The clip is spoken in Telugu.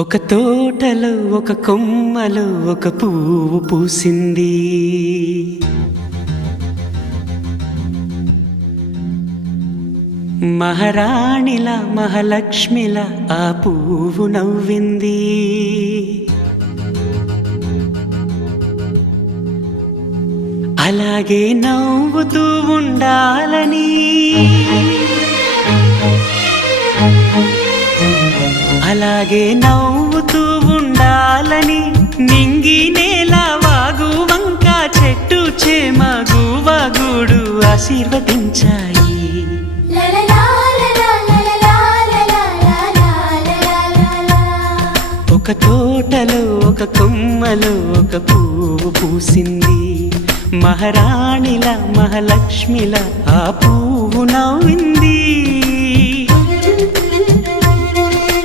ఒక తోటలో ఒక కొమ్మలో ఒక పువ్వు పూసింది. మహారాణిలా మహాలక్ష్మిలా ఆ పువ్వు నవ్వింది. అలాగే నవ్వుతూ ఉండాలని, అలాగే నవ్వుతూ ఉండాలని నింగి నేల వాగు వంక చెట్టు చేమ గువగూడు ఆశీర్వదించాయి. ఒక తోటలో ఒక కొమ్మలో ఒక పువ్వు పూసింది. మహారాణిలా మహాలక్ష్మిలా ఆ పువ్వు నవ్వింది.